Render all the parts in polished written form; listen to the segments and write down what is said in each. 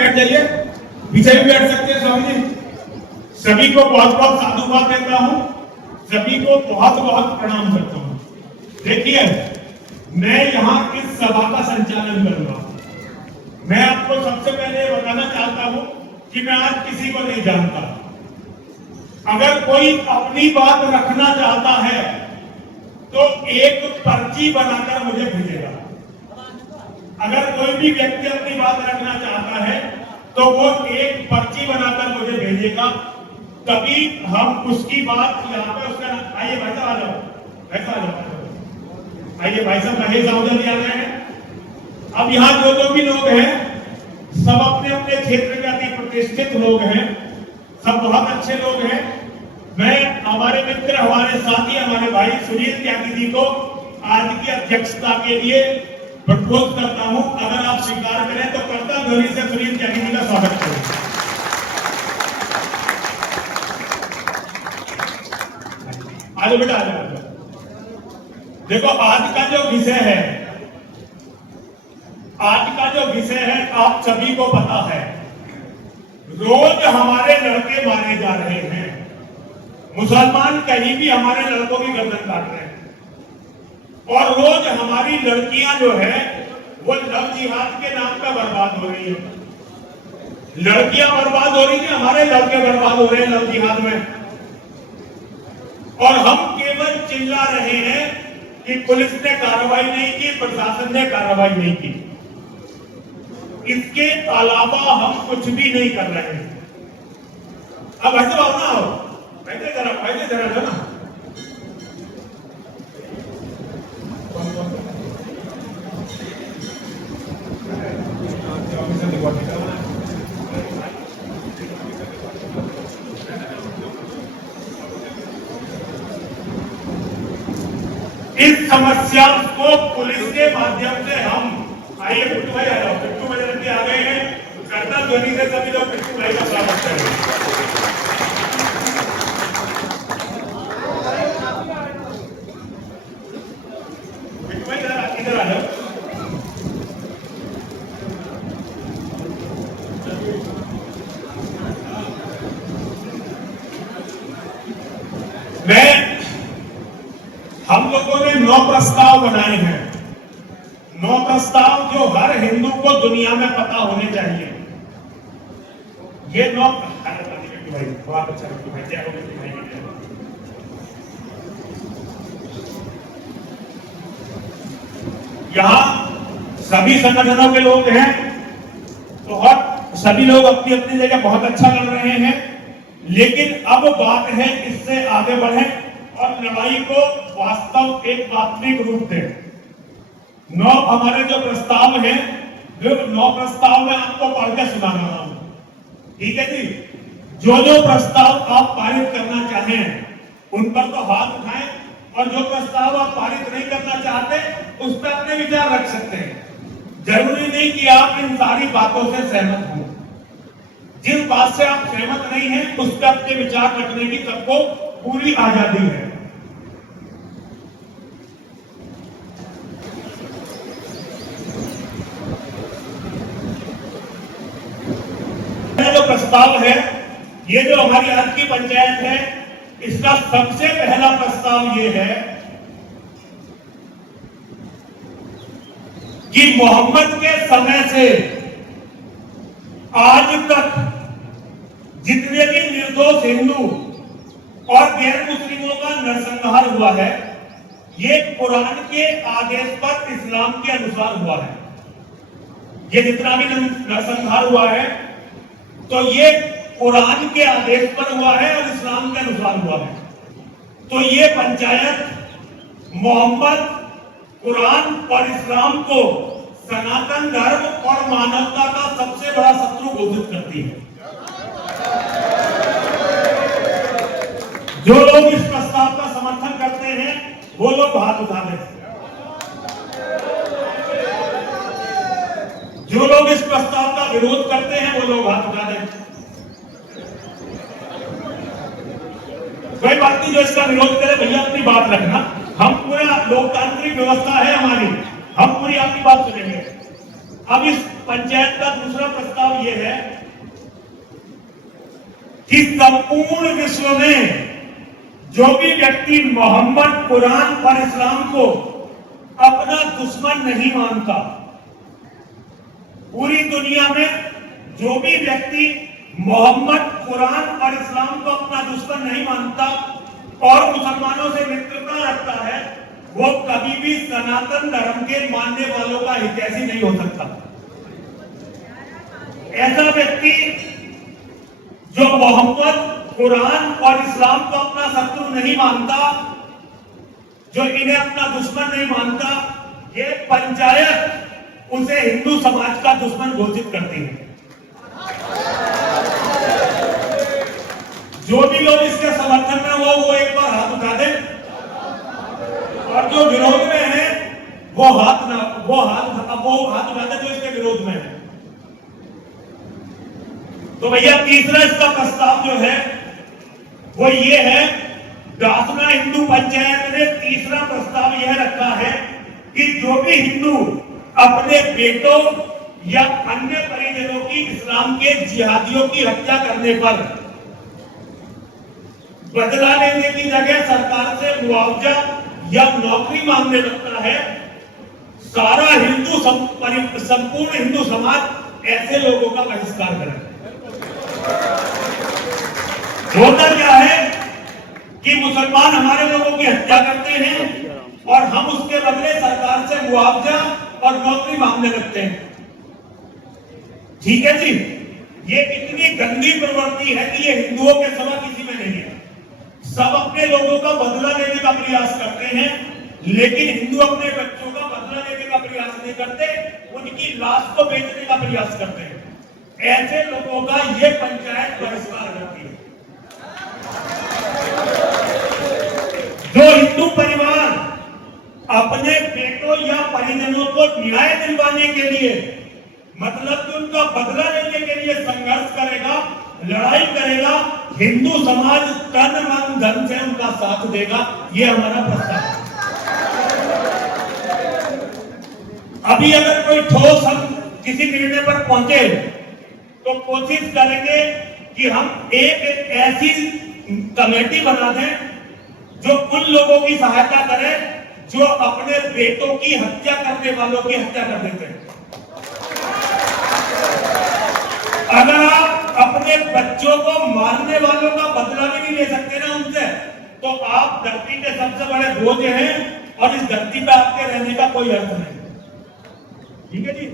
बैठ जाइए, पीछे भी बैठ सकते हैं स्वामी जी। सभी को बहुत बहुत साधुवाद देता हूं, सभी को बहुत बहुत प्रणाम करता हूं। देखिए, मैं यहां इस सभा का संचालन करूंगा। मैं आपको सबसे पहले बताना चाहता हूं कि मैं आज किसी को नहीं जानता। अगर कोई अपनी बात रखना चाहता है तो एक पर्ची बनाकर मुझे भेजेगा। अगर कोई भी व्यक्ति अपनी बात रखना चाहता है तो वो एक पर्ची बनाकर मुझे भेजेगा, तभी हम उसकी बात यहाँ पे उसका। आइए भाई साहब, आ जाओ, भाई साहब आ जाओ, आइए भाई साहब, महेश आहूजा भी आ गए हैं। अब यहाँ जो भी लोग हैं सब अपने अपने क्षेत्र के अति प्रतिष्ठित लोग हैं, सब बहुत अच्छे लोग हैं। मैं हमारे मित्र, हमारे साथी, हमारे भाई सुनील त्यागी जी को आज की अध्यक्षता के लिए प्रपोज करता हूं। अगर आप स्वीकार करें तो करता ध्वनि से सुनील त्यागी जी का स्वागत करें। आज बेटा आ जाओ। देखो, आज का जो विषय है आप सभी को पता है। रोज हमारे लड़के मारे जा रहे हैं, मुसलमान कहीं भी हमारे लड़कों की गर्दन काट रहे हैं, और रोज हमारी लड़कियां जो है वो लव जिहाद के नाम पर बर्बाद हो रही है। लड़कियां बर्बाद हो रही है, हमारे लड़के बर्बाद हो रहे हैं लव जिहाद में। और हम केवल चिल्ला रहे हैं कि पुलिस ने कार्रवाई नहीं की, प्रशासन ने कार्रवाई नहीं की। इसके अलावा हम कुछ भी नहीं कर रहे हैं। अब ऐसे बात ना हो, पहले जरा ना। इस समस्या को पुलिस के माध्यम से हम, आइए पिट्टू भाई आ जाओ, पिट्टू भाई आ गए हैं। करता ध्वनि से सभी लोग पिट्टू भाई का स्वागत करें। पिट्टू भाई इधर आ जाओ। हम लोगों ने 9 प्रस्ताव बनाए हैं, 9 प्रस्ताव जो हर हिंदू को दुनिया में पता होने चाहिए। ये 9 यहाँ सभी संगठनों के लोग हैं, बहुत सभी लोग अपनी अपनी जगह बहुत अच्छा कर रहे हैं। लेकिन अब बात है इससे आगे बढ़े और लड़ाई को वास्तव एक वास्तविक रूप दें। 9 हमारे जो प्रस्ताव हैं, जो 9 प्रस्ताव मैं आपको पढ़ के सुना रहा हूं, ठीक है जी। जो प्रस्ताव आप पारित करना चाहें उन पर तो हाथ उठाएं, और जो प्रस्ताव आप पारित नहीं करना चाहते उस पर अपने विचार रख सकते हैं। जरूरी नहीं कि आप इन सारी बातों से सहमत हों। जिस बात से आप सहमत नहीं हैं उस पर अपने विचार रखने की सबको पूरी आजादी है। जो प्रस्ताव है, ये जो हमारी आज की पंचायत है, इसका सबसे पहला प्रस्ताव ये है कि मोहम्मद के समय से आज तक जितने भी निर्दोष हिंदू और गैर मुस्लिमों का नरसंहार हुआ है, ये कुरान के आदेश पर इस्लाम के अनुसार हुआ है। ये जितना भी नरसंहार हुआ है तो ये कुरान के आदेश पर हुआ है और इस्लाम के अनुसार हुआ है। तो ये पंचायत मोहम्मद, कुरान और इस्लाम को सनातन धर्म और मानवता का सबसे बड़ा शत्रु घोषित करती है। जो लोग इस प्रस्ताव का समर्थन करते हैं वो लोग हाथ उठा दें। जो लोग इस प्रस्ताव का विरोध करते हैं वो लोग हाथ उठा दें। कोई बात नहीं, जो इसका विरोध करे भैया अपनी बात रखना। हम पूरा लोकतांत्रिक व्यवस्था है हमारी, हम पूरी आपकी बात सुनेंगे। अब इस पंचायत का दूसरा प्रस्ताव यह है कि संपूर्ण विश्व में जो भी व्यक्ति मोहम्मद, कुरान और इस्लाम को अपना दुश्मन नहीं मानता, पूरी दुनिया में जो भी व्यक्ति मोहम्मद, कुरान और इस्लाम को अपना दुश्मन नहीं मानता और मुसलमानों से मित्रता रखता है, वो कभी भी सनातन धर्म के मानने वालों का हितैषी नहीं हो सकता। ऐसा व्यक्ति जो मोहम्मद, कुरान और इस्लाम को अपना शत्रु नहीं मानता, जो इन्हें अपना दुश्मन नहीं मानता, ये पंचायत उसे हिंदू समाज का दुश्मन घोषित करती है। जो भी लोग इसके समर्थन में हो वो एक बार हाथ उठा दे, और जो विरोध में है वो हाथ उठा दे जो इसके विरोध में है। तो भैया तीसरा इसका प्रस्ताव जो है वो ये है, दासना हिंदू पंचायत ने तीसरा प्रस्ताव यह रखा है कि जो भी हिंदू अपने बेटों या अन्य परिजनों की इस्लाम के जिहादियों की हत्या करने पर बदला लेने की जगह सरकार से मुआवजा या नौकरी मांगने लगता है, सारा संपूर्ण हिंदू समाज ऐसे लोगों का बहिष्कार करे। होता क्या है कि मुसलमान हमारे लोगों की हत्या करते हैं और हम उसके बदले सरकार से मुआवजा और नौकरी मांगने लगते हैं। ठीक है जी, ये इतनी गंदी प्रवृत्ति है कि ये हिंदुओं के सिवा किसी में नहीं है। सब अपने लोगों का बदला लेने का प्रयास करते हैं, लेकिन हिंदू अपने बच्चों का बदला लेने का प्रयास नहीं करते, उनकी लाश को बेचने का प्रयास करते हैं। ऐसे लोगों का ये पंचायत बहिष्कार करती है। जो हिंदू परिवार अपने बेटों या परिजनों को न्याय दिलवाने के लिए, मतलब कि उनका बदला लेने के लिए संघर्ष करेगा, लड़ाई करेगा, हिंदू समाज तन मन धन से उनका साथ देगा। ये हमारा प्रस्ताव है। अभी अगर कोई ठोस हम किसी निर्णय पर पहुंचे तो कोशिश करेंगे कि हम एक ऐसी कमेटी बना दें जो उन लोगों की सहायता करे जो अपने बेटों की हत्या करने वालों की हत्या कर देते हैं। अगर आप अपने बच्चों को मारने वालों का बदला भी नहीं ले सकते ना उनसे, तो आप धरती के सबसे बड़े बोझ हैं और इस धरती पे आपके रहने का कोई अर्थ नहीं। ठीक है जी।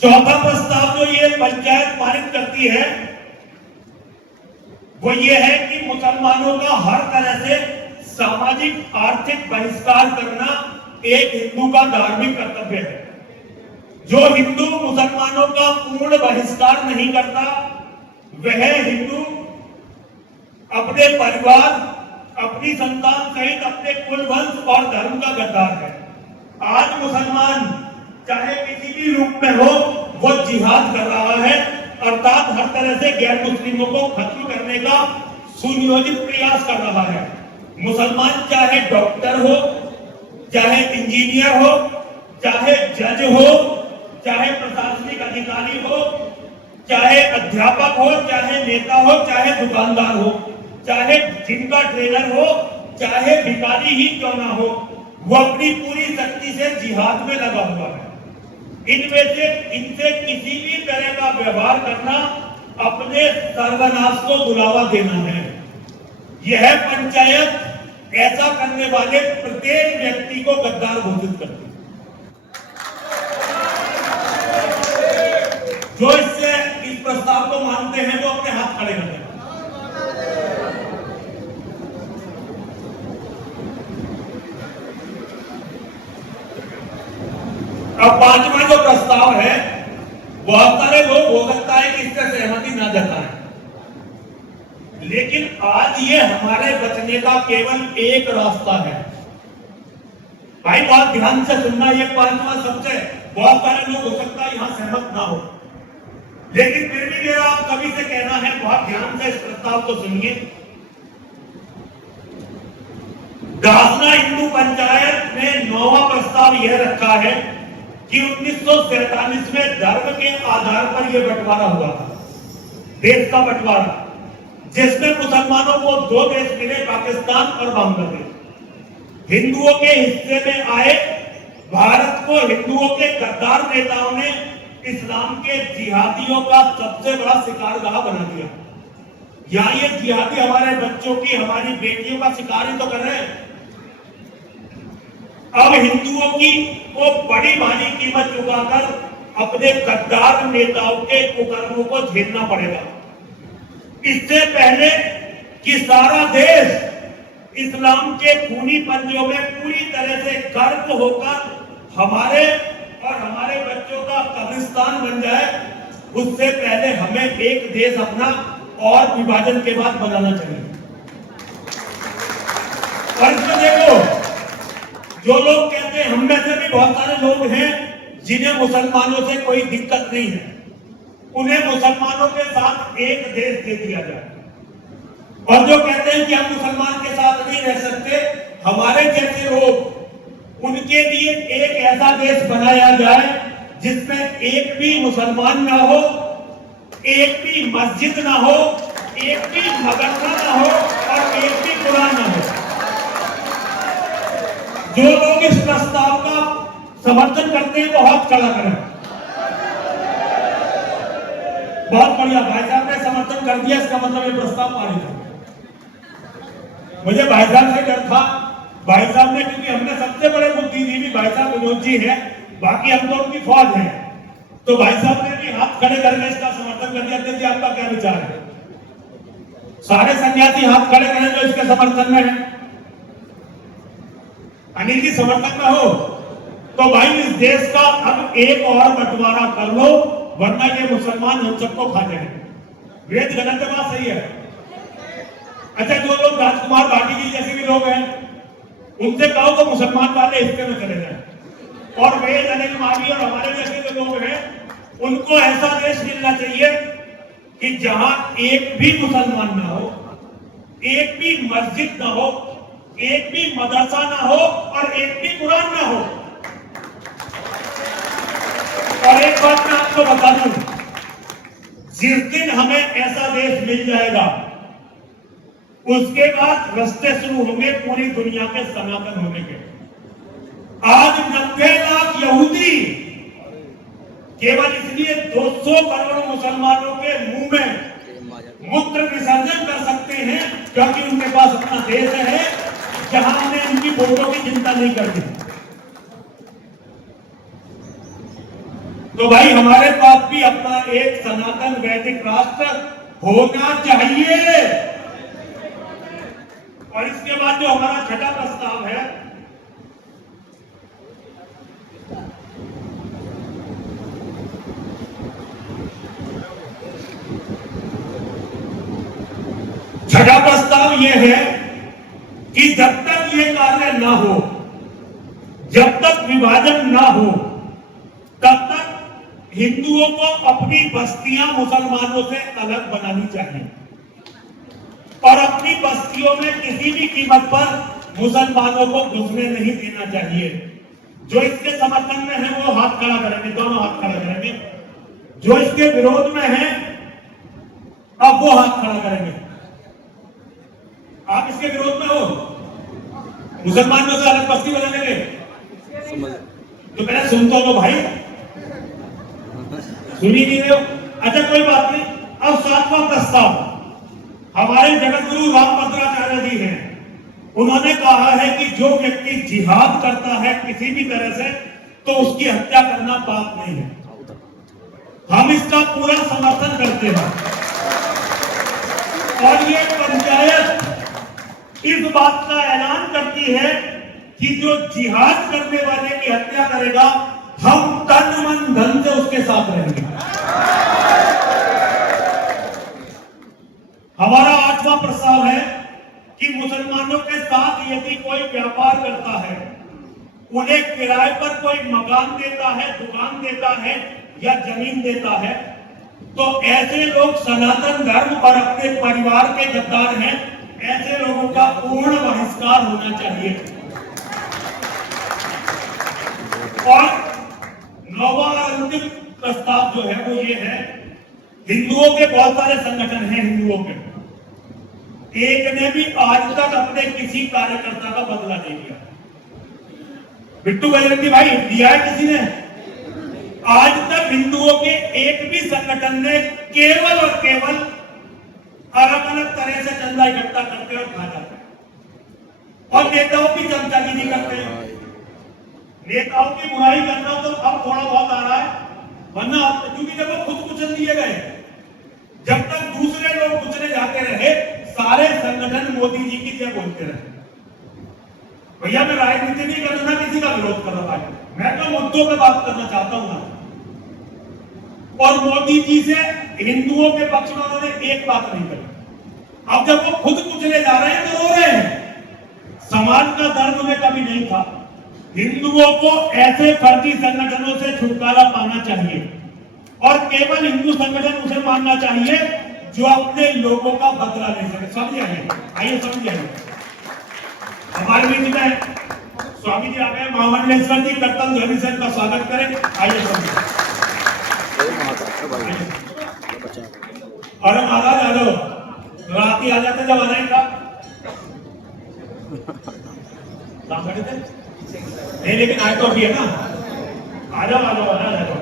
चौथा प्रस्ताव जो ये पंचायत पारित करती है वो ये है कि मुसलमानों का हर तरह से सामाजिक आर्थिक बहिष्कार करना एक हिंदू का धार्मिक कर्तव्य है। जो हिंदू मुसलमानों का पूर्ण बहिष्कार नहीं करता वह हिंदू अपने परिवार, अपनी संतान सहित अपने कुल वंश और धर्म का गद्दार है। आज मुसलमान चाहे किसी भी रूप में हो वो जिहाद कर रहा है, अर्थात हर तरह से गैर मुस्लिमों को खत्म करने का सुनियोजित प्रयास कर रहा है। मुसलमान चाहे डॉक्टर हो, चाहे इंजीनियर हो, चाहे जज हो, चाहे प्रशासनिक अधिकारी हो, चाहे अध्यापक हो, चाहे नेता हो, चाहे दुकानदार हो, चाहे जिनका ट्रेनर हो, चाहे भिखारी ही क्यों ना हो, वो अपनी पूरी शक्ति से जिहाद में लगा हुआ है। इनसे किसी भी तरह का व्यवहार करना अपने सर्वनाश को बुलावा देना है। यह पंचायत ऐसा करने वाले प्रत्येक व्यक्ति को गद्दार घोषित करती है। जो इससे इस प्रस्ताव को मानते हैं वो अपने हाथ खड़े करते हैं। अब पांचवा जो प्रस्ताव है, बहुत सारे लोग हो सकता है कि इससे सहमति ना जताएं, लेकिन आज ये हमारे बचने का केवल एक रास्ता है। भाई बहुत ध्यान से सुनना, ये पांचवा सबसे, बहुत सारे लोग हो सकता है यहां सहमत ना हो, लेकिन फिर भी मेरा आप सभी से कहना है, बहुत ध्यान से इस प्रस्ताव को सुनिए। दासना हिंदू पंचायत ने 9वां प्रस्ताव यह रखा है कि 1947 में धर्म के आधार पर यह बंटवारा हुआ था, देश का बंटवारा, जिसमें मुसलमानों को दो देश मिले, पाकिस्तान और बांग्लादेश। हिंदुओं के हिस्से में आए भारत को हिंदुओं के गद्दार नेताओं ने इस्लाम के जिहादियों का सबसे बड़ा शिकारगाह बना दिया। यहाँ ये जिहादी हमारे बच्चों की, हमारी बेटियों का शिकार ही तो कर रहे हैं। अब हिंदुओं की को बड़ी भारी कीमत चुकाकर अपने गद्दार नेताओं के कुकर्मों को झेलना पड़ेगा। इससे पहले कि सारा देश इस्लाम के खूनी पंजों में पूरी तरह से गर्क होकर हमारे और हमारे बच्चों का कब्रिस्तान बन जाए, उससे पहले हमें एक देश अपना और विभाजन के बाद बनाना चाहिए। और इसमें देखो, जो लोग कहते हैं, हम में से भी बहुत सारे लोग हैं जिन्हें मुसलमानों से कोई दिक्कत नहीं है, उन्हें मुसलमानों के साथ एक देश दे दिया जाए। और जो कहते हैं कि हम मुसलमान के साथ नहीं रह सकते, हमारे जैसे लोग, उनके लिए एक ऐसा देश बनाया जाए जिसमें एक भी मुसलमान ना हो, एक भी मस्जिद ना हो, एक भी मदरसा ना हो और एक भी कुरान ना हो। जो लोग इस प्रस्ताव का समर्थन करते हैं वो हाथ खड़ा करें। बहुत बढ़िया, भाई साहब ने समर्थन कर दिया, इसका मतलब ये प्रस्ताव पारित है। मुझे भाई साहब से डर था, भाई साहब ने, क्योंकि हमने सबसे बड़े बुद्धिजीवी भाई साहब विनोद जी हैं, बाकी हम तो उनकी फौज है, तो भाई साहब ने भी हाथ खड़े करके इसका समर्थन कर दिया। अध्यक्ष जी, आपका क्या विचार है? सारे सन्यासी हाथ खड़े करें जो इसके समर्थन में है। अनिल जी समर्थन में हो तो भाई इस देश का अब एक और बंटवारा कर लो, वरना ये मुसलमान हम सबको खा जाएंगे। वेद गलत है, बात सही है। अच्छा, जो लोग राजकुमार भाटी जी जैसे भी लोग हैं, उनसे कहो तो मुसलमान वाले हिस्से में चले जाए, और वेद, अनिल मावी और हमारे जैसे जो लोग हैं, उनको ऐसा देश मिलना चाहिए कि जहां एक भी मुसलमान ना हो, एक भी मस्जिद ना हो, एक भी मदरसा ना हो और एक भी कुरान ना हो। और एक बात मैं आपको बता दूं, जिस दिन हमें ऐसा देश मिल जाएगा, उसके बाद रास्ते शुरू होंगे पूरी दुनिया के सनातन होने के। आज 90 लाख यहूदी केवल इसलिए 200 करोड़ मुसलमानों के मुंह में मूत्र विसर्जन कर सकते हैं क्योंकि उनके पास अपना देश है जहां उन्हें उनकी वोटों की चिंता नहीं करती। तो भाई हमारे पास भी अपना एक सनातन वैदिक राष्ट्र होना चाहिए। और इसके बाद जो हमारा छठा प्रस्ताव है, छठा प्रस्ताव यह है कि जब तक ये कार्य ना हो, जब तक विभाजन ना हो, तब तक हिंदुओं को अपनी बस्तियां मुसलमानों से अलग बनानी चाहिए और अपनी बस्तियों में किसी भी कीमत पर मुसलमानों को घुसने नहीं देना चाहिए। जो इसके समर्थन में है वो हाथ खड़ा करेंगे, दोनों हाथ खड़ा करेंगे। जो इसके विरोध में है अब वो हाथ खड़ा करेंगे। आप इसके विरोध में हो, मुसलमानों से अलग बस्ती बना लेंगे, तो पहले सुन तो लो भाई, सुनी नहीं रहे हो। अच्छा कोई बात नहीं। अब सातवां प्रस्ताव हमारे जगत गुरु रामभद्राचार्य जी हैं। उन्होंने कहा है कि जो व्यक्ति जिहाद करता है किसी भी तरह से, तो उसकी हत्या करना पाप नहीं है। हम इसका पूरा समर्थन करते हैं और ये पंचायत इस बात का ऐलान करती है कि जो जिहाद करने वाले की हत्या करेगा, हम तन मन धन से उसके साथ रहेंगे। हमारा आठवां प्रस्ताव है कि मुसलमानों के साथ यदि कोई व्यापार करता है, उन्हें किराए पर कोई मकान देता है, दुकान देता है या जमीन देता है, तो ऐसे लोग सनातन धर्म और अपने परिवार के गद्दार हैं, ऐसे लोगों का पूर्ण बहिष्कार होना चाहिए। और नौवां और अंतिम प्रस्ताव जो है वो ये है, हिंदुओं के बहुत सारे संगठन हैं, हिंदुओं के एक ने भी आज तक अपने किसी कार्यकर्ता का बदला नहीं लिया। बिट्टू बजरंगी भाई दिया है किसी ने? आज तक हिंदुओं के एक भी संगठन ने केवल और केवल अलग अलग तरह से चंदा इकट्ठा करते और खा जाते हैं, और नेताओं की चमचागिरी करते हैं। नेताओं की बुराई करना तो अब थोड़ा बहुत आ रहा है, वरना क्योंकि जब वो खुद कुचल दिए गए, जब तक दूसरे लोग कुचले जाते रहे, सारे संगठन मोदी जी की जय बोलते रहे। भैया मैं राजनीति नहीं कर रहा, किसी का विरोध कर रहा है, मैं तो मुद्दों पे बात करना चाहता हूं ना। और मोदी जी से हिंदुओं के पक्ष में उन्होंने एक बात नहीं करी। अब जब वो खुद कुचले जा रहे हैं तो रो रहे हैं। समाज का दर्द उन्हें कभी नहीं था। हिंदुओं को ऐसे फर्जी संगठनों से छुटकारा पाना चाहिए, और केवल हिंदू संगठन उसे मानना चाहिए जो अपने लोगों का बदला ले सके। समझ आइए, आइए समझ आइए। हमारे बीच में स्वामी जी आ गए, महामंडलेश्वर जी, कर्तन ध्वनि से इनका स्वागत करें। आइए समझिए। और महाराज आ जाओ, रात ही आ जाते जब आना था, काम करते थे नहीं, लेकिन आए तो अभी है ना। आ जाओ आ जाओ आ जाओ।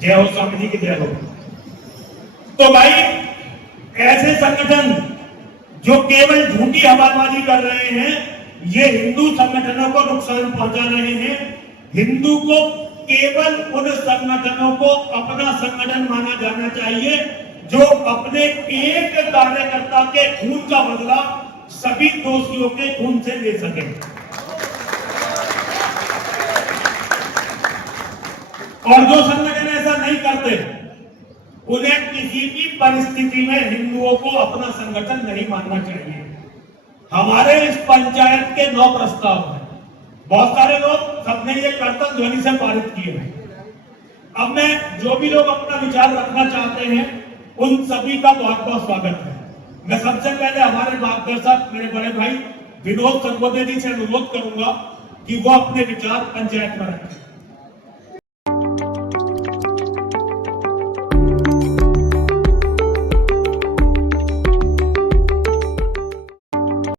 जय हो स्वामी जी की जय हो। तो भाई ऐसे संगठन जो केवल झूठी हवाबाजी कर रहे हैं, ये हिंदू संगठनों को नुकसान पहुंचा रहे हैं। हिंदू को केवल उन संगठनों को अपना संगठन माना जाना चाहिए जो अपने एक कार्यकर्ता के खून का बदला सभी दोषियों के खून से ले सके। और जो संगठन ऐसा नहीं करते, उन्हें किसी भी परिस्थिति में हिंदुओं को अपना संगठन नहीं मानना चाहिए। हमारे इस पंचायत के 9 प्रस्ताव हैं। बहुत सारे लोग सबने ये कर्तन ध्वनि से पारित किए हैं। अब मैं जो भी लोग अपना विचार रखना चाहते हैं, उन सभी का बहुत बहुत स्वागत है। मैं सबसे पहले हमारे मार्गदर्शक मेरे बड़े भाई विनोद संगोदे जी से अनुरोध करूंगा कि वो अपने विचार पंचायत में रखें।